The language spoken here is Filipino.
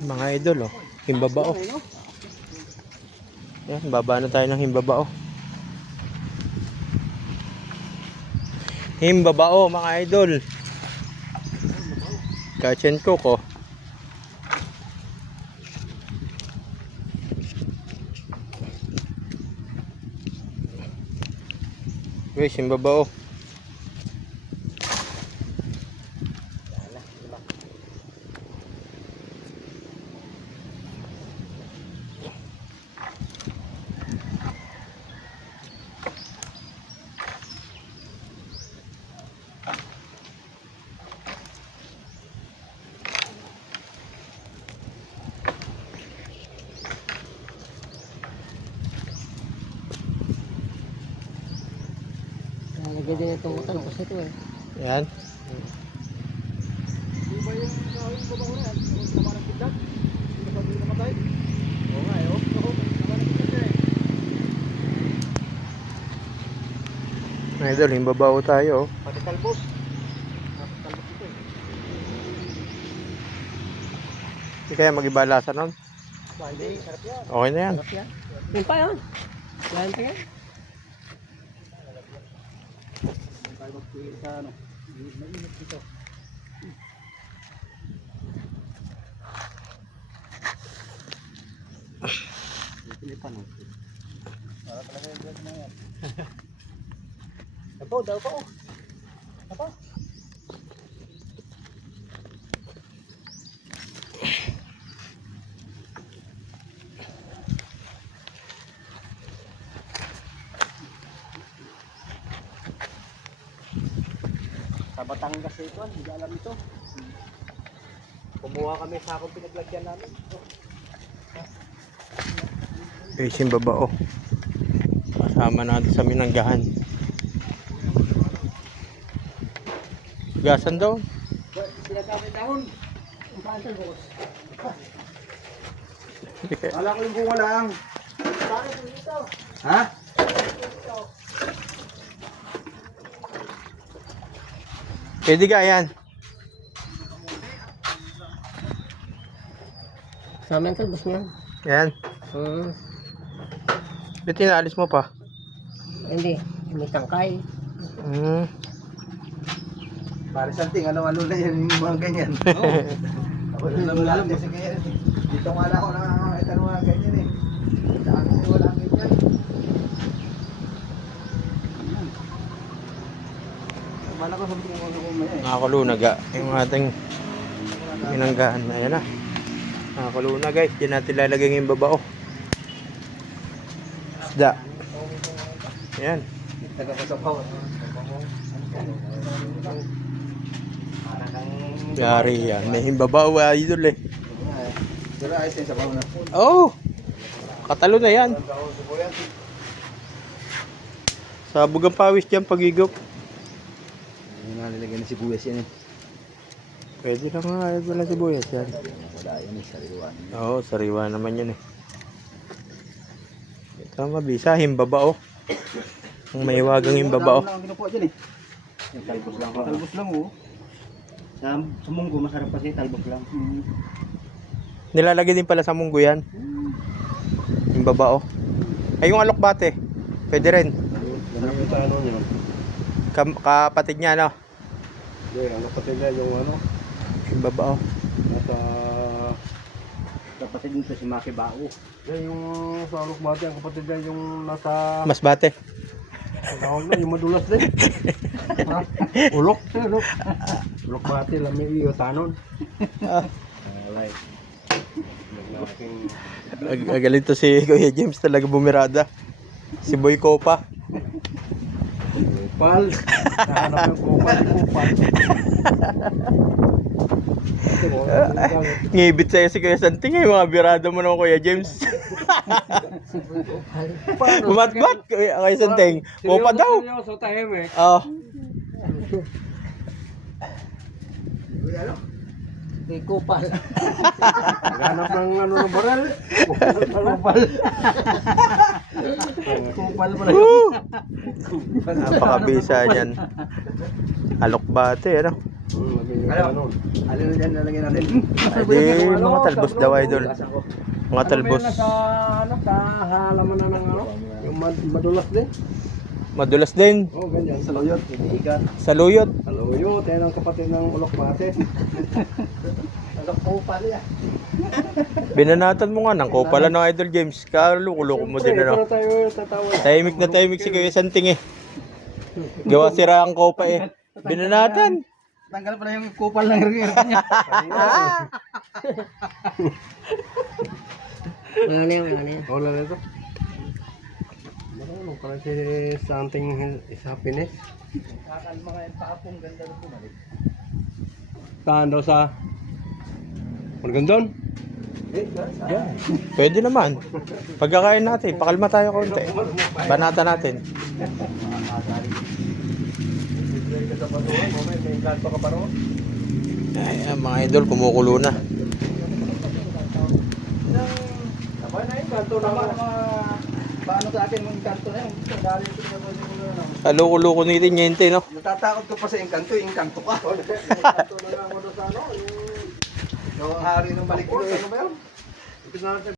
Mga idol, oh. Himbabao. Yan, baba na tayo ng himbabao. Himbabao, mga idol. Catch and cook, oh. Guys, himbabao. Lagyan din itong tanong kasi ito eh. Yan. Di ba yung babao na yan? Sama ng kidlat? Hindi ba namatay? Oo nga eh. Oo, sama ng kidlat eh. Mga idol, himbabao tayo, oh. Pati talbos. Talbos ito eh. Hindi kaya mag-ibalasan nun. Hindi, sarap yan. Okay na yan. Sarap yan. Yung pa yan. Yan pa yan. Tayo magpili sa ano. Mainit dito. Pilipan oh. Para talaga yung dyan na yan. Dapo, dapo. Dapo. Sa Batangas ito, hindi alam ito. Kumuha kami sa akong pinaglagyan namin. Guys, himbabao. Kasama natin sa minanggahan. Gasan daw. Sinagamit dahon. Yung pa ang talbos. Wala ko yung bunga lang. Bakit yung dito? Ha? Pwede ka yan. Sama yung talbos niya. Yan. Ba't tinaalis mo pa? Hindi. May tangkay. Pare santing, ano-ano na yan yung mga ganyan. Oo. Wala naman alam kasi kaya dito nga lang ako nakakakita ng mga ganyan eh. Saan kasi wala ang ganyan. Wala ko sabi kung ano kumaya eh. Nakakulunaga yung ating minanggahan. Ayan na. Nakakulunaga guys. Diyan natin lalagay yung babao. Isda. Ayan. Taga ko sa bawat. Yari yan. May himbabao idol eh. Pero ayos din sa bawat na. Oh! Katalo na yan. Sabog ang pawis dyan pagigop. Yung nalilagyan ng sibuyas yan eh. Pwede lang nga. Wala sibuyas yan. Wala yan eh, sariwan. Oo, sariwa naman yun eh. Ito mabisa, himbabao. Ang may wagang himbabao. Ang ginupo dyan eh. Yung talbos lang. Talbos lang oh. Sa munggo masarap kasi talbos lang. Nilalagay din pala sa munggo yan. Himbabao. Ay, yung alokbate. Pwede rin. Masarap yung ano yun. Kapatid niya, no? Hindi, ang kapatid niya yung ano. Himbabao. Nasa... Kapatid nito si Maki Bao. Yan yung sa alokbate, ang kapatid niya yung nasa... Masbate. Tawag na, yung madulas din. Ha? Ulok. Ulok. Ulok bati, lami iyo, tanon. Alay. Galing to si Kuya James talaga bumirada. Si Boy Copa. Kupal. Nahanap yung kupal. Kupal. Ngibit sa'yo si Kuya Santing ay mga birada mo naman Kuya James. Bumatbat Kuya Santing. Copa daw. Seryoso, tahimik. Oh. May kupal. Naghanap ng ano ng baral. Kupal. Kupal pala yun. Woo! Napakabisa niyan. Alokbate, ano? Ano na dyan lalagyan natin? Ay, di, mga talbos daw, idol. Mga talbos. Sa ano, sa halaman na ng ano, yung madulas din. Madulas din. Oh, ganyan. Sa loyot, iigat. Sa luyot. Hello, yun. Tayo ng kapatid ng ulok mate. Alok po pala yan. Binanatan mo nga ng kopala ng Idol James. Kalukuloko mo din ano. tayo tatawag. Tahimik na tahimik si Kuya Santing eh. Gawa sira ang kopa eh. Binanatan. Tanggal pala yung kupal ng ringir niya. Wala na yan, wala na yan. Wala na ito. Marunong pala si something is happiness. Kakalma nga yung paapong ganda na pumalik. Saan daw sa... Maragandon? Pwede naman. Pagkakain natin, pakalma tayo konti. Banata natin. May kanto ka pa roon? Ay, ang mga idol, kumukulo na. Abay na yung kanto Tama, naman. paano sa akin yung kanto na yun? Dali ko sa mga Kalukuloko nito nyente no. natatakot ko pa sa engkanto, engkanto ka. Kanto na lang ako sa ano. Yung hari ng balik ko, ano ba yun? Yung